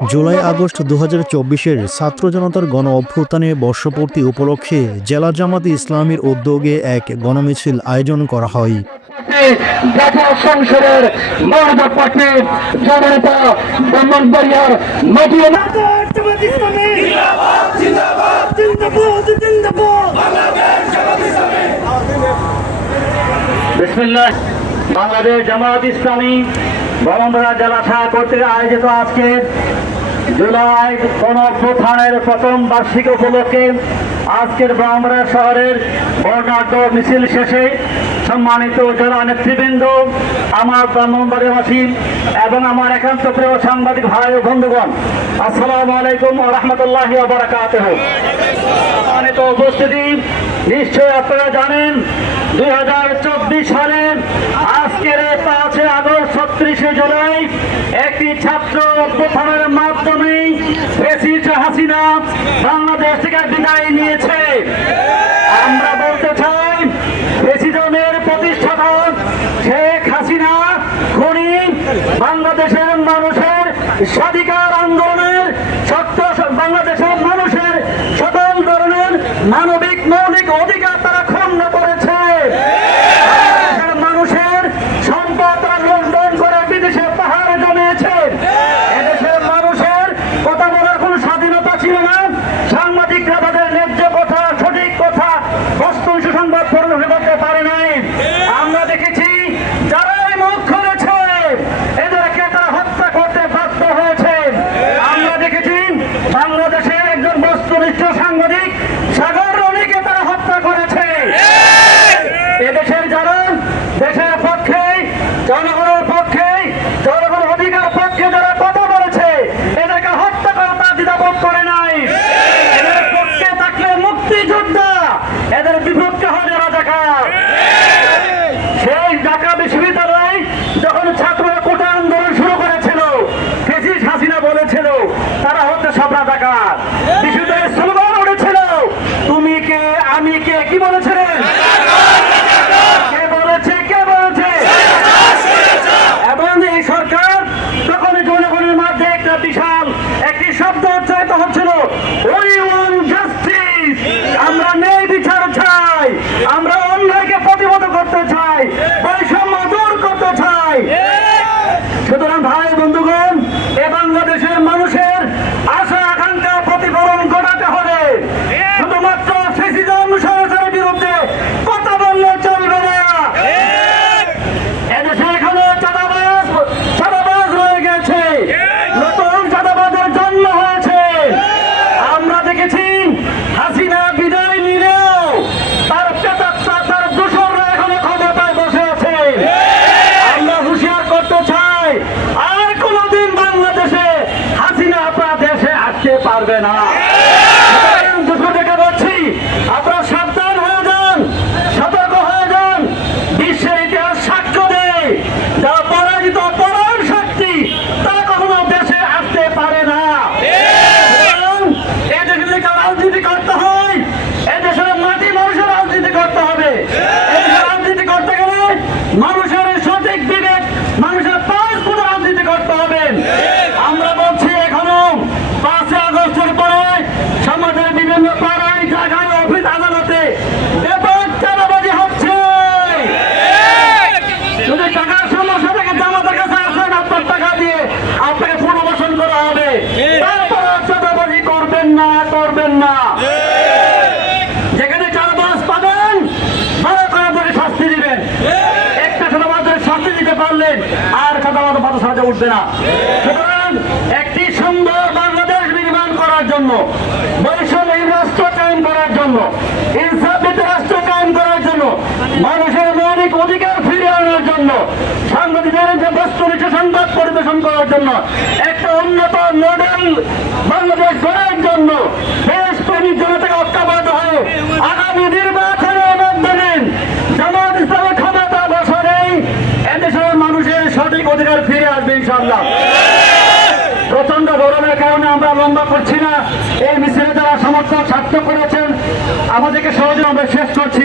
July August ২০২৪-এর ছাত্র জনতার গণ অভ্যুত্থানে বর্ষপূর্তি উপলক্ষে জেলা জামাতে ইসলামীর উদ্যোগে এক গণমিছিল আয়োজন করা হয়। জাতীয় সংসদের মহাপক্ষে জননেতা ব্রাহ্মণবাড়িয়ার বাংলাদেশ জামাত ইসলামী ব্রাহ্মণবাড়িয়া জেলা শাখা কর্তৃক আয়োজিত আজকের জুলাই গণঅভ্যুত্থানের প্রথম বার্ষিক উপলক্ষে আজকের ব্রাহ্মণবাড়িয়া শহরের বর্ণাঢ্য মিছিল শেষে সম্মানিত জেলা নেতৃবৃন্দ, আমার ব্রাহ্মণবাড়িয়াবাসী এবং আমার একান্ত প্রিয় সাংবাদিক ভাই ও বন্ধুগণ, আসসালামু আলাইকুম ওয়া রাহমাতুল্লাহি ওয়া বারাকাতুহু। সম্মানিত উপস্থিতি, নিশ্চয়ই আপনারা জানেন 2024 সালের আজকের 5 আগস্ট 36 জুলাই একটি ছাত্র অভ্যুত্থানের মাধ্যমে ফ্যাসিস্ট হাসিনা বাংলাদেশ থেকে বিদায় নিয়েছে। আমরা বলতে চাই, ফ্যাসিজমের প্রতিষ্ঠাতা শেখ হাসিনা খুনি বাংলাদেশের মানুষের স্বাধিকার আন্দোলনের বাংলাদেশের মানুষের সকল ধরনের মানবিক মৌলিক অধিকার তারা খণ্ড করেছে। মানুষের সম্পদ তারা লুণ্ঠন করে বিদেশে পাহাড়ে জমিয়েছে। এদেশের মানুষের কথা বলার কোন স্বাধীনতা ছিল না। সাংবাদিকরা তাদের ন্যায্য কথা, সঠিক কথা, বস্তুনিষ্ঠ সংবাদ পরিবেশন করতে পারে নাই। আমরা দেখেছি যারাই মুখ খুলেছে এদেরকে তারা হত্যা করতে বাধ্য হয়েছে। আমরা দেখেছি বাংলাদেশের একজন বস্তুনিষ্ঠ সাংবাদিক সাগর রনিকে তারা হত্যা করেছে। এদেশের যারা দেশের পক্ষে, জনগণের পক্ষে, জনগণের অধিকার পক্ষে যারা কথা বলেছে এদেরকে হত্যা করা তার দ্বিধাবোধ করে নাই। এদের পক্ষে থাকলে মুক্তিযোদ্ধা, এদের বিপক্ষে হয় রাজাকার। সেই ঢাকা বিশ্ববিদ্যালয় যখন ছাত্ররা কোটা আন্দোলন শুরু করেছিল, ফ্যাসিস্ট হাসিনা বলেছিল তারা হচ্ছে সব রাজাকার। বিশ্ববিদ্যালয়ের স্লোগান উঠেছিল তুমি কে আমি কে, কি বলেছিলেন? কে বলেছে? এবং এই সরকার তখন জনগণের মধ্যে একটা বিশাল একটি শব্দ উচ্চারিত হচ্ছিল, উই ওয়ান্ট জাস্টিস, আমরা ন্যায় বিচার চাই, আমরা অন্যায়কে প্রতিহত করতে চাই, বৈষম্য দূর করতে চাই। সুতরাং ভাই বন্ধুগণ, এ বাংলাদেশের মানুষের আশা আকাঙ্ক্ষা প্রতিফলন ঘটাতে হবে। শুধুমাত্র ফ্যাসিজম সরকারের বিরুদ্ধে কথা বললে চলবে না। এদেশে এখনো চাঁদাবাজ রয়ে গেছে, নতুন চাঁদাবাজের জন্ম হয়েছে। আমরা দেখেছি হাসিনা বিদায় নিলেও তার প্রেতাত্মা, তার দূষণরা এখনো ক্ষমতায় বসে আছে। আমরা হুঁশিয়ার করতে চাই, আর কোনদিন বাংলাদেশে হাসিনা আপনার দেশে আসতে পারবে না। দুশো টাকা বলছি, আপনারা সাবধান হয়ে যান, সতর্ক হয়ে যান। বিশ্বের ইতিহাস সাক্ষ্য দেয় যারা পরাজিত পরায়ণ শক্তি তারা কখনো দেশে আসতে পারে না। এদেশে যদি রাজনীতি করতে হয়, এদেশের মাটি মানুষের রাজনীতি করতে হবে। এদেশের রাজনীতি করতে গেলে মানুষের সঠিক বিবেক, মানুষের পাঁচ ফুট রাজনীতি করতে হবে। আমরা বলছি এখনো 5 আগস্টের পরে সমাজের বিভিন্ন পাড়ায়, জায়গায়, অফিস আদালতে ব্যাপক চাঁদাবাজি হচ্ছে। যদি টাকার সমস্যা থেকে জামাতের কাছে আসেন, আপনার টাকা দিয়ে আপনাকে পুনর্বাসন করা হবে। তারপর চাঁদাবাজি করবেন না। যেখানে চাঁদাবাজ পাবেন ভালো করে ধরে শাস্তি দিবেন। একটা চাঁদাবাজের শাস্তি দিতে পারলেন আর চাঁদাবাজ মাথা সাজা উঠবে না। সুতরাং একটি সুন্দর বাংলাদেশ নির্মাণ করার জন্য, বৈষম্যহীন রাষ্ট্র কায়েম করার জন্য, ইনসাফভিত্তিক রাষ্ট্র কায়েম করার জন্য, মানুষের মৌলিক অধিকার ফিরিয়ে আনার জন্য, সাংবাদিকদের যে বস্তুনিষ্ঠ সংবাদ পরিবেশন করার জন্য, একটা উন্নত মডেল বাংলাদেশ গড়ার জন্য দেশপ্রেমিক জনতাকে ঐক্যবদ্ধ হয়ে আগামী নির্বাচনে দিন জামাত ইসলামের ক্ষমতা বছরেই এদেশের মানুষের সঠিক অধিকার ফিরে আসবে ইনশাআল্লাহ। প্রচন্ড গরমের কারণে আমরা লম্বা করছি না। এই মিছিলে যারা সমস্ত ছাত্র করেছেন আমাদেরকে সহজে আমরা শেষ করছি।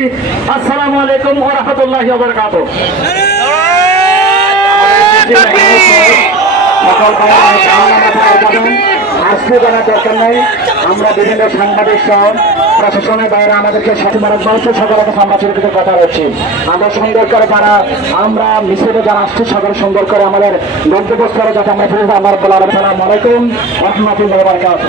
আসসালামু আলাইকুম ওয়া রাহমাতুল্লাহি ওয়া বারাকাতুহু। আজকে জানার দরকার নেই। আমরা বিভিন্ন সাংবাদিক সহ প্রশাসনের বাইরে আমাদেরকে সঠিক মানুষের সকলের কাছে আমরা চিরকৃত কথা রয়েছি। আমরা সুন্দর করে যারা আমরা মিছিলে যারা আসছি সকলে সুন্দর করে আমাদের গন্তব্যস্থলে যাতে আমরা ফিরে আমার বলার আসসালামু আলাইকুম ওয়া রাহমাতুল্লাহি ওয়া বারাকাতুহু।